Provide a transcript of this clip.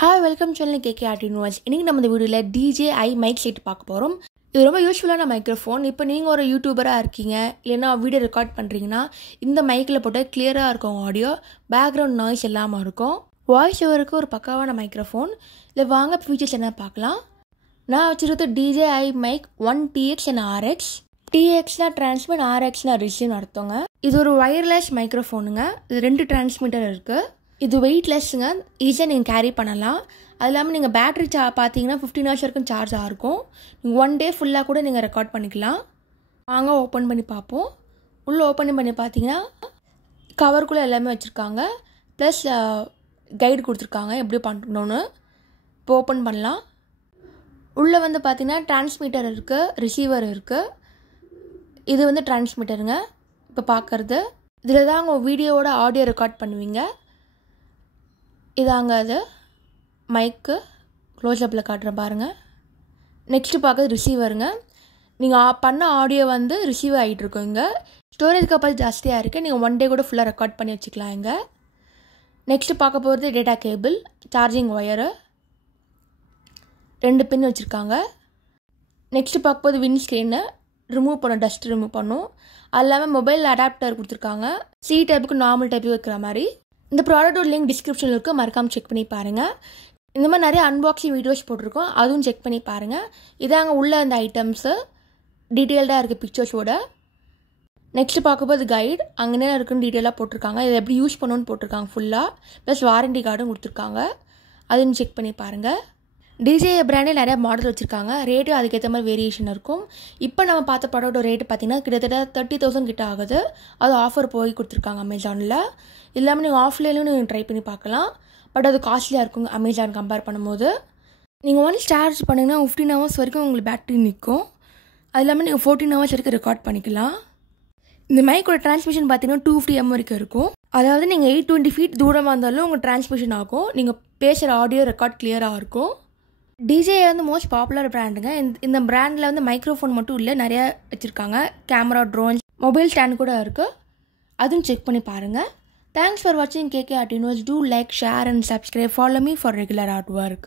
Hi welcome channel KK art universe. இன்றைக்கி நம்ம இந்த வீடியோவில் DJI மைக் செட் பார்க்க போகிறோம். இது ரொம்ப யூஸ்ஃபுல்லான மைக்ரோஃபோன். இப்போ நீங்கள் ஒரு யூடியூபராக இருக்கீங்க, இல்லைன்னா வீடியோ ரெக்கார்ட் பண்ணுறீங்கன்னா இந்த மைக்கில் போட்டு கிளியராக இருக்கும் ஆடியோ, பேக்ரவுண்ட் நாய்ஸ் இல்லாமல் இருக்கும். வாய்ஸ் ஓவருக்கு ஒரு பக்காவான மைக்ரோஃபோன். இதில் வாங்க ஃபீச்சர்ஸ் என்ன பார்க்கலாம். நான் வச்சுருக்கிறது DJI mic 1TX and RX. TXனா டிரான்ஸ்மிட், RXனா ரிசீவ் அர்த்தங்க. இது ஒரு வயர்லெஸ் மைக்ரோஃபோனுங்க. இது 2 டிரான்ஸ்மிட்டர் இருக்குது. இது வெயிட்லெஸ்ஸுங்க, ஈஸியாக நீங்கள் கேரி பண்ணலாம். அது இல்லாமல் நீங்கள் பேட்ரி பார்த்தீங்கன்னா 15 hours வரைக்கும் சார்ஜ் ஆகிருக்கும். நீங்கள் 1 day ஃபுல்லாக கூட நீங்கள் ரெக்கார்ட் பண்ணிக்கலாம். வாங்க ஓப்பன் பண்ணி பார்ப்போம். உள்ளே ஓப்பன் பண்ணி பார்த்தீங்கன்னா கவருக்குள்ளே எல்லாமே வச்சுருக்காங்க. ப்ளஸ் கைடு கொடுத்துருக்காங்க எப்படி பண்ணணுன்னு. இப்போ ஓப்பன் பண்ணலாம். உள்ளே வந்து பார்த்தீங்கன்னா டிரான்ஸ்மிட்டர் இருக்குது, ரிசீவர் இருக்குது. இது வந்து டிரான்ஸ்மிட்டருங்க. இப்போ பார்க்குறது இதில் தான் உங்கள் வீடியோவோட ஆடியோ ரெக்கார்ட் பண்ணுவீங்க. இதாங்க அது மைக்கு. க்ளோஸ்அப்பில் காட்டுற பாருங்கள். நெக்ஸ்ட்டு பார்க்குறது ரிசீவருங்க. நீங்கள் பண்ண ஆடியோ வந்து ரிசீவ் ஆகிட்டுருக்கோம். இங்கே ஸ்டோரேஜ் கெப்பாசிட்டி ஜாஸ்தியாக இருக்குது. நீங்கள் 1 day கூட ஃபுல்லாக ரெக்கார்ட் பண்ணி வச்சுக்கலாம். இங்கே நெக்ஸ்ட்டு பார்க்க போகிறது டேட்டா கேபிள், சார்ஜிங் ஒயரு, 2 பின் வச்சுருக்காங்க. நெக்ஸ்ட்டு பார்க்க போது விண்ட் ஸ்க்ரீனு ரிமூவ் பண்ணும், டஸ்ட் ரிமூவ் பண்ணும். அது இல்லாமல் மொபைல் அடாப்டர் கொடுத்துருக்காங்க, சி டைப்புக்கு நார்மல் டைப்புக்கு வைக்கிற மாதிரி. இந்த ப்ராடக்டோட லிங்க் டிஸ்கிரிப்ஷனில் இருக்குது, மறக்காமல் செக் பண்ணி பாருங்கள். இந்த மாதிரி நிறைய அன்பாக்சிங் வீடியோஸ் போட்டிருக்கோம், அதுவும் செக் பண்ணி பாருங்கள். இதாங்க உள்ள அந்த ஐட்டம்ஸு டீட்டெயில்டாக இருக்குது பிக்சர்ஸோட. நெக்ஸ்ட்டு பார்க்கும்போது கைடு, அங்கே இருக்குன்னு டீட்டெயிலாக போட்டிருக்காங்க. இதை எப்படி யூஸ் பண்ணணுன்னு போட்டிருக்காங்க ஃபுல்லாக. ப்ளஸ் வாரண்டி கார்டும் கொடுத்துருக்காங்க, அதுவும் செக் பண்ணி பாருங்கள். DJI பிராண்டே நிறையா மாடல் வச்சுருக்காங்க. ரேட்டு அதுக்கேற்ற மாதிரி வேரியேஷன் இருக்கும். இப்போ நம்ம பார்த்த ப்ராடக்டோட ரேட்டு பார்த்திங்கன்னா கிட்டத்தட்ட 30,000 கிட்ட ஆகுது. அது ஆஃபர் போய் கொடுத்துருக்காங்க அமேசானில். இல்லாமல் நீங்கள் ஆஃப்லைன்லையும் நீங்கள் ட்ரை பண்ணி பார்க்கலாம். பட் அது காஸ்ட்லியாக இருக்கும் அமேசான் கம்பேர் பண்ணும்போது. நீங்கள் ஒன்ஸ் சார்ஜ் பண்ணிங்கன்னா 15 hours வரைக்கும் உங்களுக்கு பேட்டரி நிற்கும். அது இல்லாமல் நீங்கள் 14 hours வரைக்கும் ரெக்கார்ட் பண்ணிக்கலாம். இந்த மைக்கோட டிரான்ஸ்மிஷன் பார்த்தீங்கன்னா 250 mm வரைக்கும் இருக்கும். அதாவது நீங்கள் 820 feet தூரமாக இருந்தாலும் உங்கள் டிரான்ஸ்மிஷன் ஆகும். நீங்கள் பேசுகிற ஆடியோ ரெக்கார்ட் கிளியராக இருக்கும். DJI வந்து மோஸ்ட் பாப்புலர் பிராண்டுங்க. இந்த பிராண்டில் வந்து மைக்ரோஃபோன் மட்டும் இல்லை, நிறையா வச்சுருக்காங்க. கேமரா, ட்ரோன்ஸ், மொபைல் ஸ்டாண்ட் கூட இருக்குது. அதுவும் செக் பண்ணி பாருங்கள். தேங்க்ஸ் ஃபார் வாட்சிங் KK Art Universe. Do like, share and subscribe. Follow me for regular artwork.